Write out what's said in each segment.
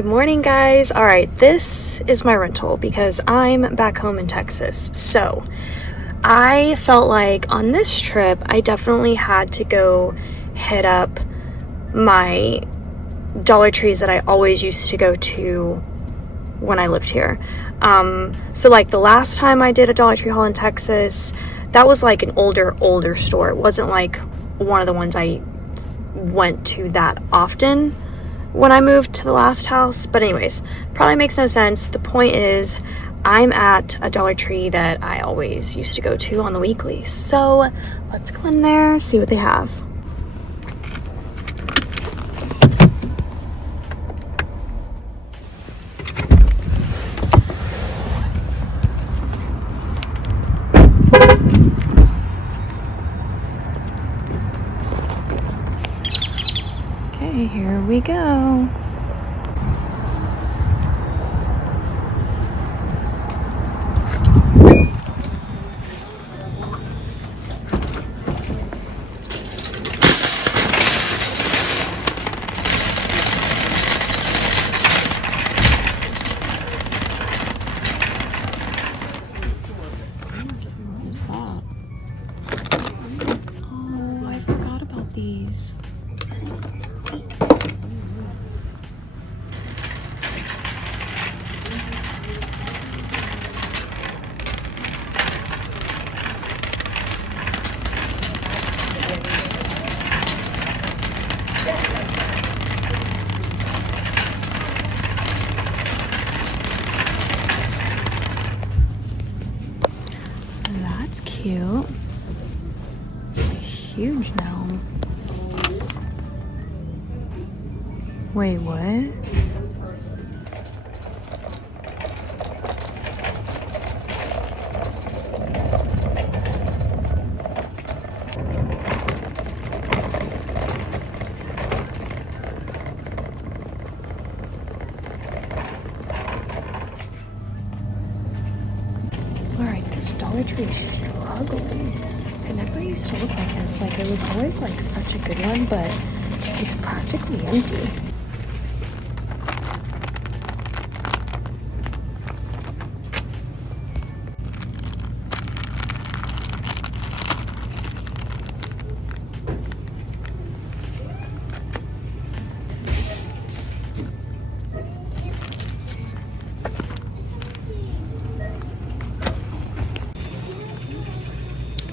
Good morning, guys. All right, this is my rental because I'm back home in Texas. So I felt like on this trip, I definitely had to go hit up my Dollar Trees that I always used to go to when I lived here. So like the last time I did a Dollar Tree haul in Texas, that was like an older store. It wasn't like one of the ones I went to that often when I moved to the last house. But anyways, probably makes no sense. The point is, I'm at a Dollar Tree that I always used to go to on the weekly. So let's go in there, see what they have. Okay, here we go. What's that? Oh, I forgot about these. That's cute. Huge gnome. Wait, what? Alright, this Dollar Tree is struggling. It never used to look like this. Like, it was always like such a good one, but it's practically empty.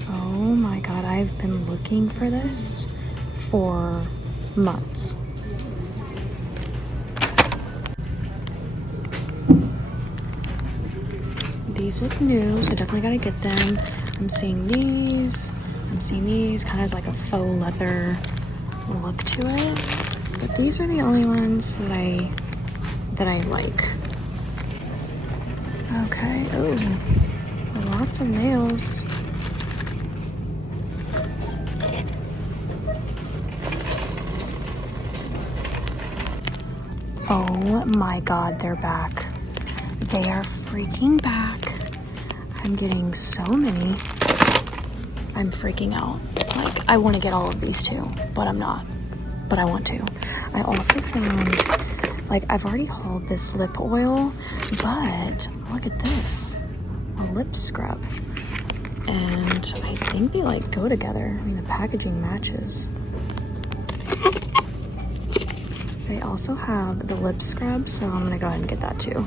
Oh my god, I've been looking for this for months. These look new, so definitely gotta get them. I'm seeing these, kind of has like a faux leather look to it. But these are the only ones that I like. Okay, oh, lots of nails. Oh my god, they're back. They are freaking back. I'm getting so many. I'm freaking out. Like, I want to get all of these too, but I'm not. But I want to. I also found, like, I've already hauled this lip oil, but look at this. A lip scrub. And I think they, like, go together. I mean, the packaging matches. They also have the lip scrub, so I'm gonna go ahead and get that too.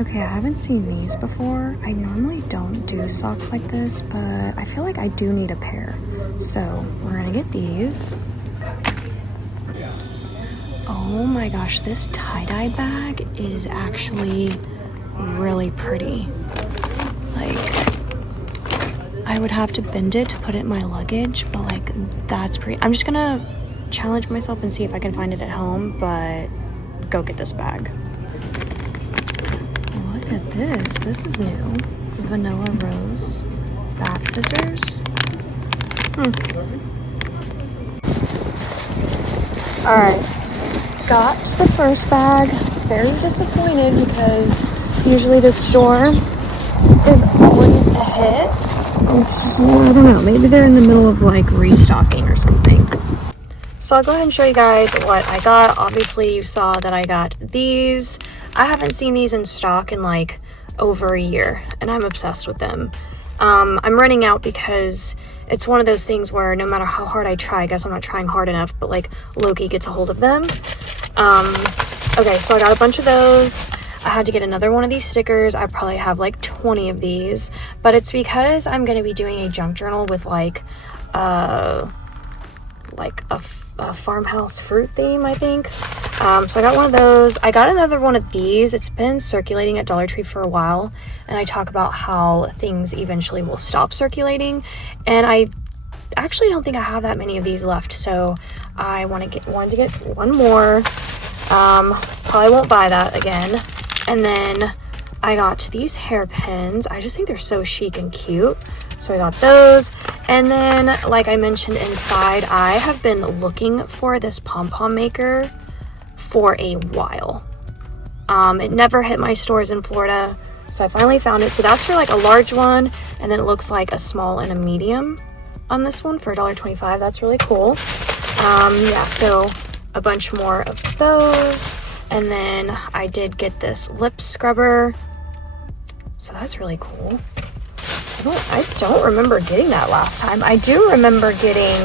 Okay, I haven't seen these before. I normally don't do socks like this, but I feel like I do need a pair. So we're gonna get these. Oh my gosh, this tie-dye bag is actually really pretty. Like, I would have to bend it to put it in my luggage, but like, that's pretty. I'm just gonna challenge myself and see if I can find it at home, but go get this bag. Look at this. This is new. Vanilla rose bath fizzers. Alright. Got the first bag. Very disappointed because usually this store is always a hit. I don't know, maybe they're in the middle of like restocking or something. So I'll go ahead and show you guys what I got. Obviously you saw that I got these. I haven't seen these in stock in like over a year, and I'm obsessed with them. I'm running out because it's one of those things where no matter how hard I try, I guess I'm not trying hard enough, but like Loki gets a hold of them. Okay, so I got a bunch of those. I had to get another one of these stickers. I probably have like 20 of these, but it's because I'm going to be doing a junk journal with like a farmhouse fruit theme, I think. So I got one of those. I got another one of these. It's been circulating at Dollar Tree for a while, and I talk about how things eventually will stop circulating, and I actually don't think I have that many of these left, so I wanted to get one more. Probably won't buy that again. And then I got these hairpins. I just think they're so chic and cute, so I got those. And then, like I mentioned inside, I have been looking for this pom-pom maker for a while. It never hit my stores in Florida, so I finally found it. So that's for like a large one, and then it looks like a small and a medium on this one for $1.25. That's really cool. Yeah, so a bunch more of those. And then I did get this lip scrubber, so that's really cool. I don't remember getting that last time. I do remember getting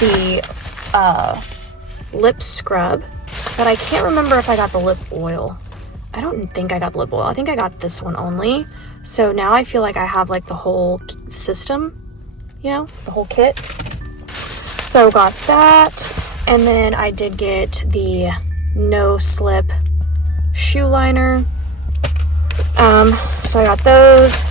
the lip scrub, but I can't remember if I got the lip oil. I don't think I got the lip oil. I think I got this one only. So now I feel like I have like the whole system, you know, the whole kit. So got that. And then I did get the no slip shoe liner. So I got those.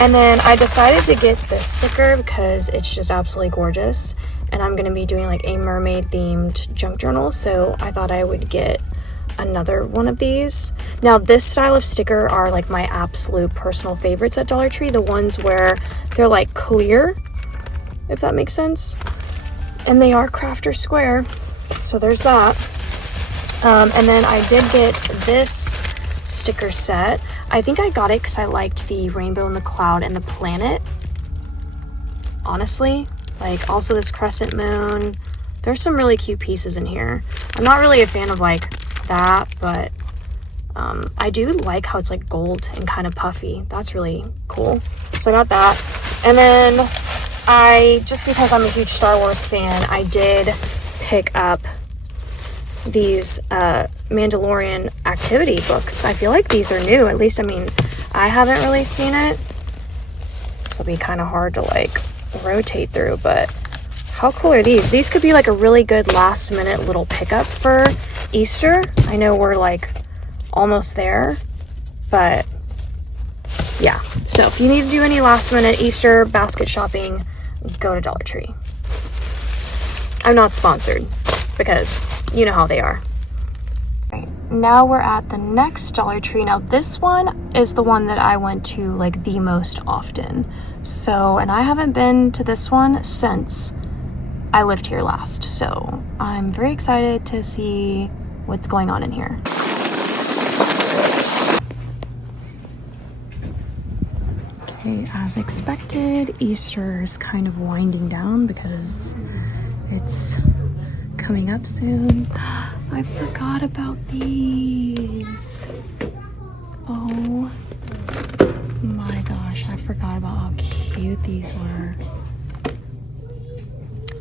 And then I decided to get this sticker because it's just absolutely gorgeous. And I'm going to be doing like a mermaid themed junk journal. So I thought I would get another one of these. Now this style of sticker are like my absolute personal favorites at Dollar Tree. The ones where they're like clear, if that makes sense. And they are crafter square. So there's that. And then I did get this sticker set. I think I got it because I liked the rainbow and the cloud and the planet. Honestly, like also this crescent moon. There's some really cute pieces in here. I'm not really a fan of like that, but I do like how it's like gold and kind of puffy. That's really cool. So I got that. And then just because I'm a huge Star Wars fan, I did pick up these Mandalorian activity books. I feel like these are new. At least, I mean, I haven't really seen it, so it'll be kind of hard to like rotate through, but how cool are these? These could be like a really good last minute little pickup for Easter. I know we're like almost there, but yeah. So if you need to do any last minute Easter basket shopping, go to Dollar Tree. I'm not sponsored because you know how they are. Right, now we're at the next Dollar Tree. Now this one is the one that I went to like the most often. So, and I haven't been to this one since I lived here last. So I'm very excited to see what's going on in here. Okay, as expected, Easter is kind of winding down because it's coming up soon. I forgot about these. Oh my gosh, I forgot about how cute these were.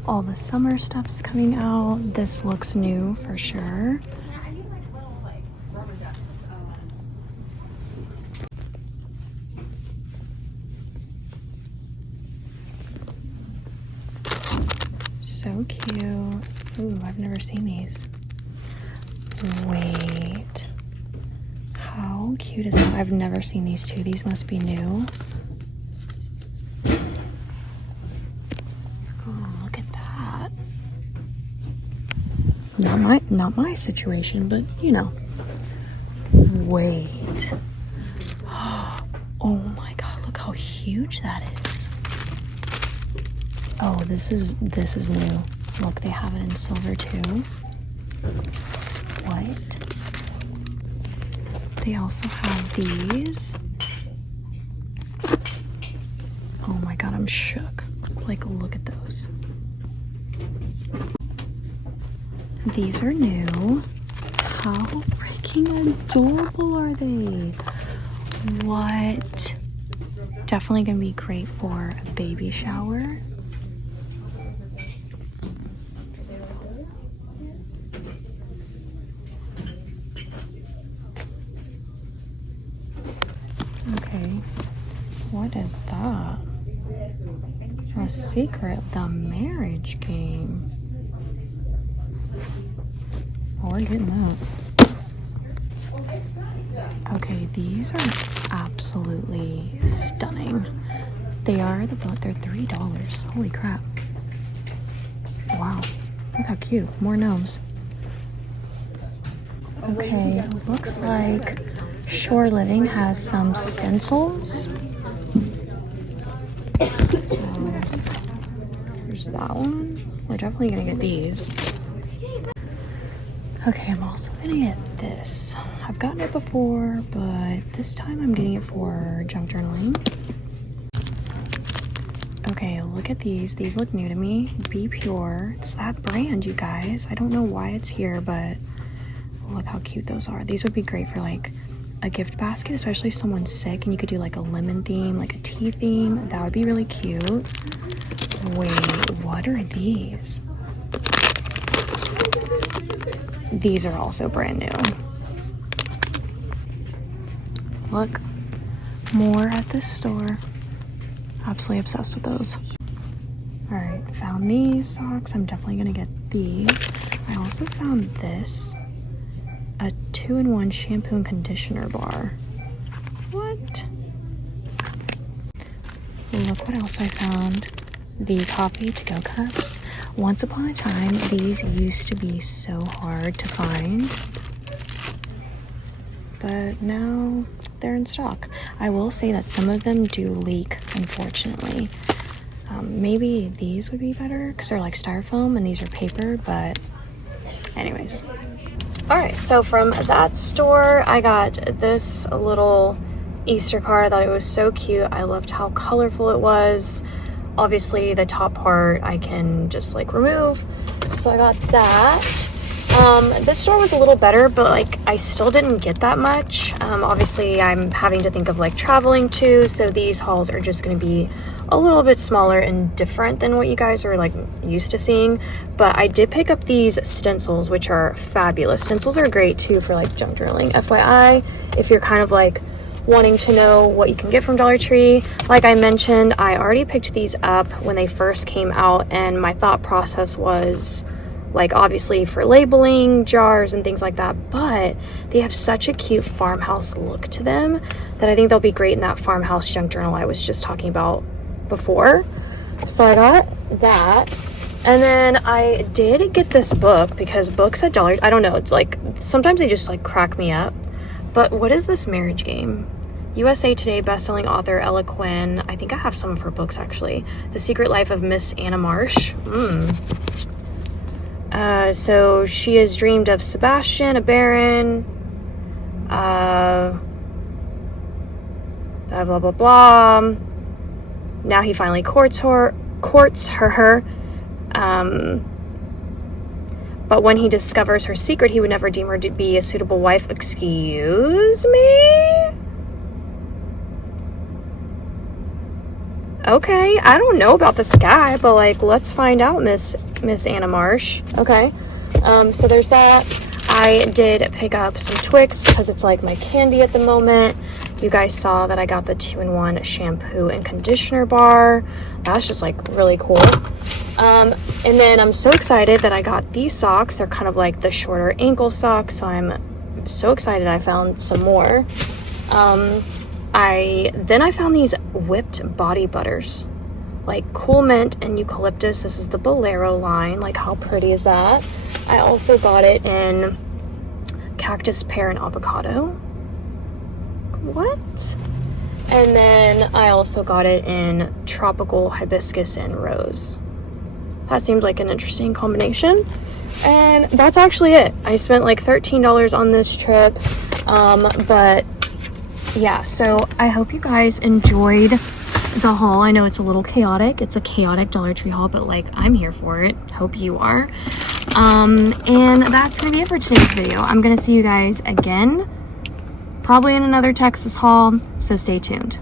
All the summer stuff's coming out. This looks new for sure. So cute. Ooh, I've never seen these. Wait. How cute is that? I've never seen these two. These must be new. Oh, look at that. Not my situation, but you know. Wait. Oh my god, look how huge that is. Oh, this is new. Look, they have it in silver too. What? They also have these. Oh my god, I'm shook. Like, look at those. These are new. How freaking adorable are they? What? Definitely gonna be great for a baby shower. Okay, what is that? A secret, the marriage game. Oh, we're getting that. Okay, these are absolutely stunning. They are they're $3. Holy crap. Wow, look how cute. More gnomes. Okay, looks like Shore Living has some stencils. So there's that one. We're definitely gonna get these. Okay, I'm also gonna get this. I've gotten it before, but this time I'm getting it for junk journaling. Okay, look at these. These look new to me. Be Pure. It's that brand, you guys. I don't know why it's here, but look how cute those are. These would be great for like a gift basket, especially if someone's sick and you could do like a lemon theme, like a tea theme. That would be really cute. Wait, what are these? These are also brand new. Look, more at this store. Absolutely obsessed with those. All right, found these socks. I'm definitely gonna get these. I also found this, a 2-in-1 shampoo and conditioner bar. What? Look what else I found. The coffee to-go cups. Once upon a time, these used to be so hard to find, but now they're in stock. I will say that some of them do leak, unfortunately. Maybe these would be better because they're like styrofoam and these are paper, but anyways. All right, so from that store, I got this little Easter card. I thought it was so cute. I loved how colorful it was. Obviously, the top part I can just like remove, so I got that. This store was a little better, but like I still didn't get that much. Obviously, I'm having to think of like traveling too, so these hauls are just going to be a little bit smaller and different than what you guys are like used to seeing. But I did pick up these stencils, which are fabulous. Stencils are great too for like junk journaling. FYI, if you're kind of like wanting to know what you can get from Dollar Tree. Like I mentioned, I already picked these up when they first came out, and my thought process was like obviously for labeling jars and things like that, but they have such a cute farmhouse look to them that I think they'll be great in that farmhouse junk journal I was just talking about before. So I got that, and then I did get this book because books at Dollar, I don't know, it's like sometimes they just like crack me up. But what is this marriage game? USA Today bestselling author Ella Quinn. I think I have some of her books actually. The Secret Life of Miss Anna Marsh. So she has dreamed of Sebastian, a baron. Blah blah blah blah. Now he finally courts her. But when he discovers her secret, he would never deem her to be a suitable wife. Excuse me? Okay, I don't know about this guy, but like, let's find out, Miss Anna Marsh. Okay, so there's that. I did pick up some Twix because it's like my candy at the moment. You guys saw that I got the 2-in-1 shampoo and conditioner bar. That's just like really cool. And then I'm so excited that I got these socks. They're kind of like the shorter ankle socks, so I'm so excited I found some more. I found these whipped body butters, like cool mint and eucalyptus. This is the Bolero line. Like, how pretty is that? I also got it in cactus, pear, and avocado. What? And then I also got it in tropical hibiscus and rose. That seems like an interesting combination. And that's actually it. I spent like $13 on this trip. But yeah, so I hope you guys enjoyed the haul. I know it's a little chaotic. It's a chaotic Dollar Tree haul, but like, I'm here for it. Hope you are. And that's gonna be it for today's video. I'm gonna see you guys again, probably in another Texas haul, so stay tuned.